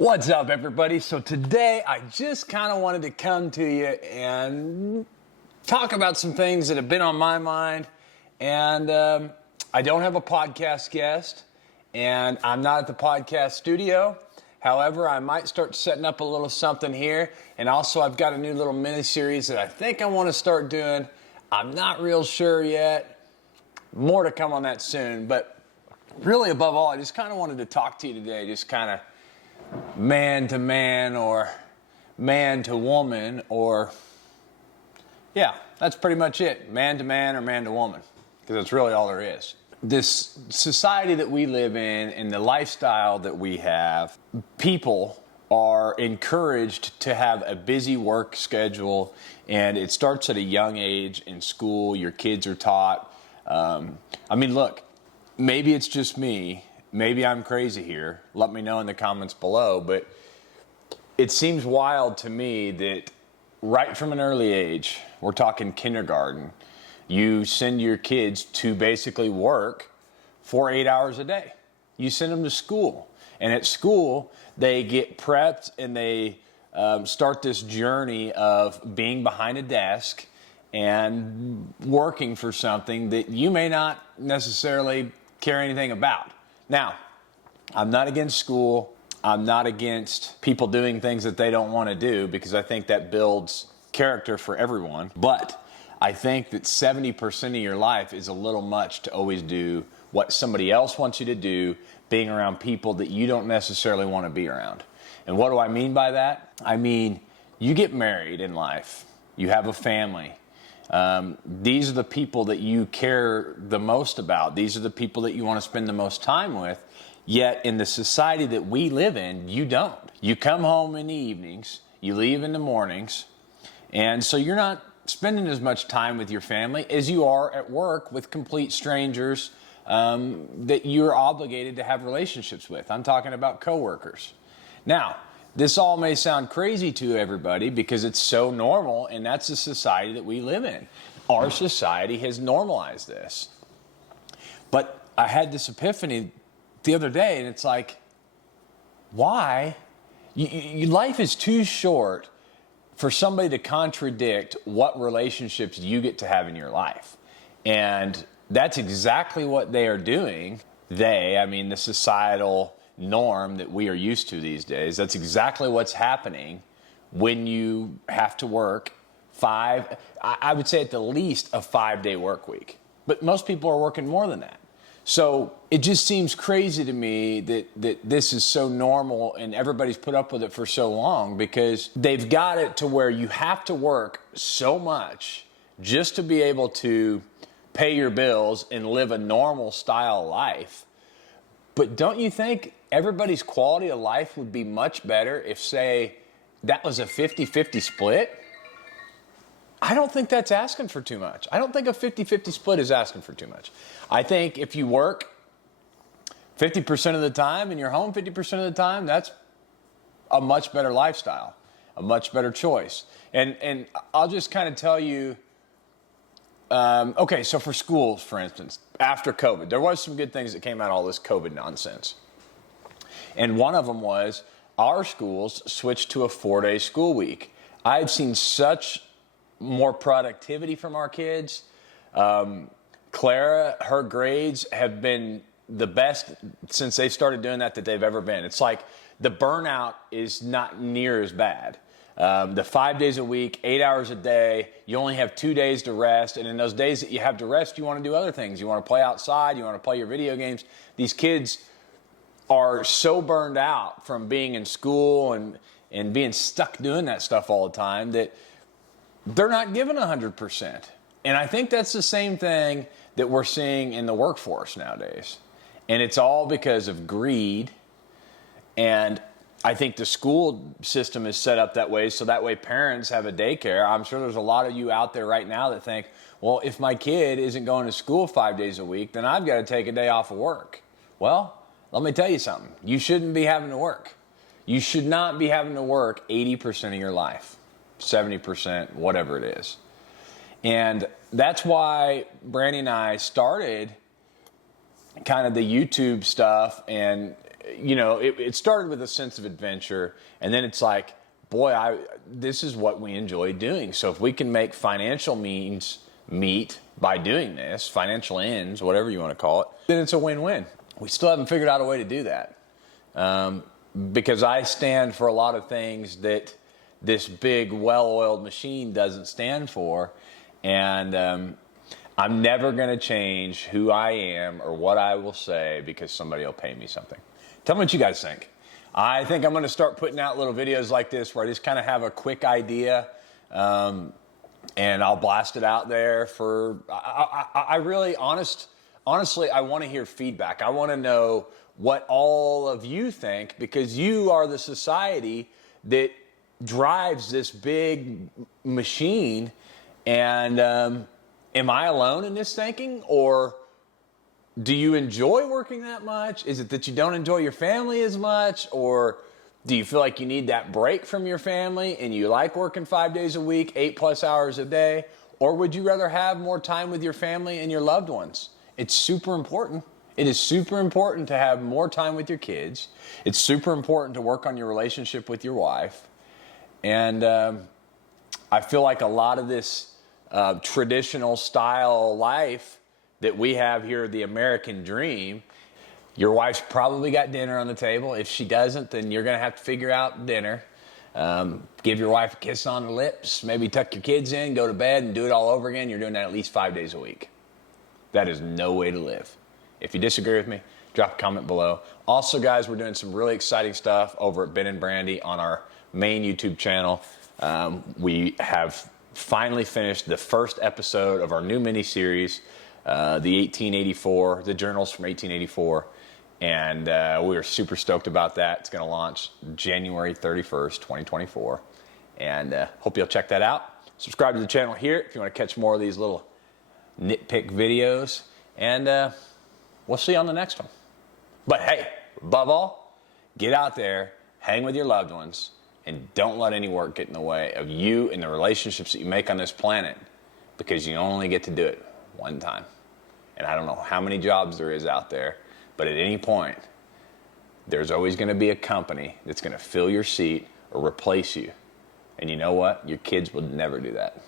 What's up, everybody? So today I just kind of wanted to come to you and talk about some things that have been on my mind. And I don't have a podcast guest, and I'm not at the podcast studio. However, I might start setting up a little something here. And also, I've got a new little mini series that I think I want to start doing. I'm not real sure yet. More to come on that soon. But really, above all, I just kind of wanted to talk to you today, just kind of man to man or man to woman, or yeah, that's pretty much it. Man to man or man to woman, because that's really all there is. This society that we live in and the lifestyle that we have, people are encouraged to have a busy work schedule, and it starts at a young age in school. Your kids are taught. Look, maybe it's just me. Maybe I'm crazy here. Let me know in the comments below. But it seems wild to me that right from an early age, we're talking kindergarten, you send your kids to basically work for 8 hours a day. You send them to school. And at school, they get prepped and they start this journey of being behind a desk and working for something that you may not necessarily care anything about. Now, I'm not against school. I'm not against people doing things that they don't want to do, because I think that builds character for everyone. But I think that 70% of your life is a little much to always do what somebody else wants you to do, being around people that you don't necessarily want to be around. And what do I mean by that? I mean, you get married in life. You have a family. These are the people that you care the most about. These are the people that you want to spend the most time with. Yet in the society that we live in, you don't. You come home in the evenings, you leave in the mornings, and so you're not spending as much time with your family as you are at work with complete strangers that you're obligated to have relationships with. I'm talking about coworkers. Now, this all may sound crazy to everybody because it's so normal, and that's the society that we live in. Our society has normalized this. But I had this epiphany the other day, and it's like, why? Life is too short for somebody to contradict what relationships you get to have in your life. And that's exactly what they are doing. The societal norm that we are used to these days. That's exactly what's happening when you have to work I would say at the least a 5-day work week. But most people are working more than that. So it just seems crazy to me that this is so normal and everybody's put up with it for so long, because they've got it to where you have to work so much just to be able to pay your bills and live a normal style life. But don't you think everybody's quality of life would be much better if, say, that was a 50-50 split? I don't think that's asking for too much. I don't think a 50-50 split is asking for too much. I think if you work 50% of the time and you're home 50% of the time, that's a much better lifestyle, a much better choice. And I'll just kind of tell you, so for schools, for instance, after COVID, there was some good things that came out of all this COVID nonsense. And one of them was our schools switched to a 4-day school week. I've seen such more productivity from our kids. Clara, her grades have been the best since they started doing that they've ever been. It's like the burnout is not near as bad. The 5 days a week, 8 hours a day, you only have 2 days to rest. And in those days that you have to rest, you want to do other things. You want to play outside. You want to play your video games. These kids are so burned out from being in school and being stuck doing that stuff all the time that they're not given 100%. And I think that's the same thing that we're seeing in the workforce nowadays. And it's all because of greed. And I think the school system is set up that way so that way parents have a daycare. I'm sure there's a lot of you out there right now that think, well, if my kid isn't going to school 5 days a week, then I've got to take a day off of work. Well, let me tell you something. You shouldn't be having to work. You should not be having to work 80% of your life, 70%, whatever it is. And that's why Brandy and I started kind of the YouTube stuff and it started with a sense of adventure, and then it's like, boy, this is what we enjoy doing. So if we can make financial means meet by doing this, financial ends, whatever you want to call it, then it's a win-win. We still haven't figured out a way to do that. Because I stand for a lot of things that this big, well-oiled machine doesn't stand for. And I'm never going to change who I am or what I will say because somebody will pay me something. Tell me what you guys think. I think I'm going to start putting out little videos like this where I just kind of have a quick idea, and I'll blast it out there for, I really, honestly, I want to hear feedback. I want to know what all of you think, because you are the society that drives this big machine. And am I alone in this thinking, or do you enjoy working that much? Is it that you don't enjoy your family as much? Or do you feel like you need that break from your family and you like working 5 days a week, 8+ hours a day? Or would you rather have more time with your family and your loved ones? It's super important. It is super important to have more time with your kids. It's super important to work on your relationship with your wife. And I feel like a lot of this traditional style life that we have here, the American dream, your wife's probably got dinner on the table. If she doesn't, then you're going to have to figure out dinner. Give your wife a kiss on the lips, maybe tuck your kids in, go to bed, and do it all over again. You're doing that at least 5 days a week. That is no way to live. If you disagree with me, drop a comment below. Also, guys, we're doing some really exciting stuff over at Ben and Brandy on our main YouTube channel. We have finally finished the first episode of our new mini-series, the 1884, the journals from 1884. And we are super stoked about that. It's going to launch January 31st, 2024. And hope you'll check that out. Subscribe to the channel here if you want to catch more of these little nitpick videos. And we'll see you on the next one. But hey, above all, get out there, hang with your loved ones, and don't let any work get in the way of you and the relationships that you make on this planet, because you only get to do it one time. And I don't know how many jobs there is out there, but at any point, there's always going to be a company that's going to fill your seat or replace you. And you know what? Your kids will never do that.